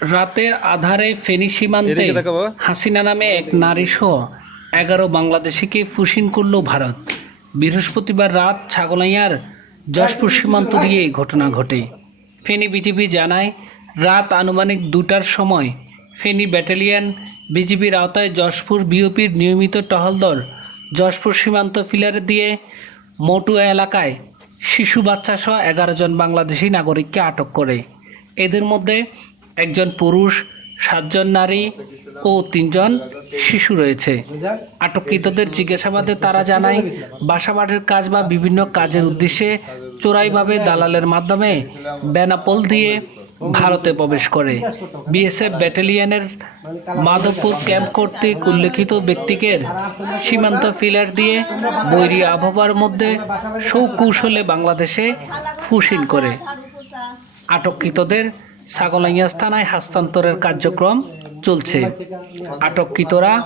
রাতের আধারে ফেনী সীমান্তে হাসিনা নামে এক নারী সহ এগারো বাংলাদেশিকে ফুসিন করল ভারত। বৃহস্পতিবার রাত ছাগলাইয়ার যশপুর সীমান্ত দিয়ে ঘটনা ঘটে। ফেনী বিজিবি জানায় রাত আনুমানিক দুটার সময় ফেনী ব্যাটালিয়ন বিজিবির আওতায় যশপুর বিওপির নিয়মিত টহল দল যশপুর সীমান্ত ফিলার দিয়ে মটুয়া এলাকায় শিশু বাচ্চা সহ এগারো জন বাংলাদেশি নাগরিককে আটক করে। এদের মধ্যে একজন পুরুষ, সাতজন নারী ও তিনজন শিশু রয়েছে। আটককৃতদের জিজ্ঞাসাবাদে তারা জানায়, বাসাবাড়ির কাজ বা বিভিন্ন কাজের উদ্দেশ্যে চোরাইভাবে দালালের মাধ্যমে বেনাপোল দিয়ে ভারতে প্রবেশ করে। বিএসএফ ব্যাটালিয়নের মাধবপুর ক্যাম্প কর্তৃক উল্লেখিত ব্যক্তিকে সীমান্ত ফিলার দিয়ে বৈরী আবহাওয়ার মধ্যে সৌকৌশলে বাংলাদেশে ফুসিন করে। আটককৃতদের ছাগলাইয়া থানায় হস্তান্তরের কার্যক্রম চলছে। আটককৃতরা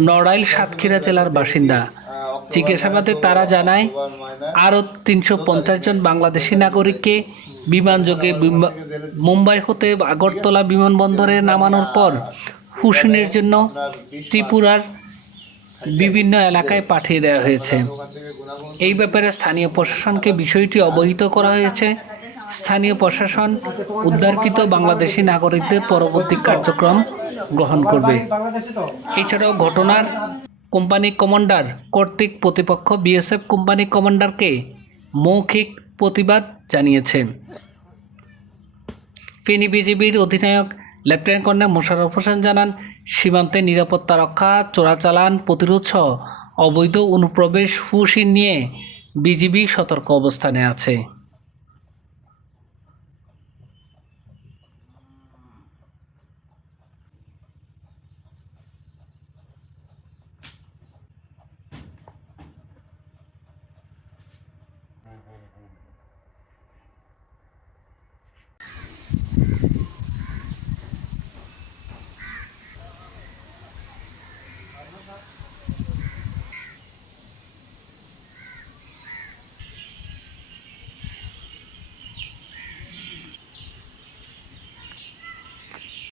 নড়াইল সাতক্ষীরা জেলার বাসিন্দা। জিজ্ঞাসাবাদে তারা জানায়, আরও তিনশো পঞ্চাশ জন বাংলাদেশি নাগরিককে বিমানযোগে বিমা- মুম্বাই হতে আগরতলা বিমানবন্দরে নামানোর পর হুসেনের জন্য ত্রিপুরার বিভিন্ন এলাকায় পাঠিয়ে দেওয়া হয়েছে। এই ব্যাপারে স্থানীয় প্রশাসনকে বিষয়টি অবহিত করা হয়েছে। স্থানীয় প্রশাসন উদ্ধারকৃত বাংলাদেশি নাগরিকদের পরবর্তী কার্যক্রম গ্রহণ করবে। এছাড়াও ঘটনার কোম্পানি কমান্ডার কর্তৃক প্রতিপক্ষ বিএসএফ কোম্পানি কমান্ডারকে মৌখিক প্রতিবাদ জানিয়েছে। ফেনী বিজিবির অধিনায়ক লেফটেন্যান্ট কর্নেল মোশাররফ হোসেন জানান সীমান্তে নিরাপত্তা রক্ষা, চোরাচালান, প্রতিরোধ সহ অবৈধ অনুপ্রবেশ ফুসিন নিয়ে বিজিবি সতর্ক অবস্থানে আছে।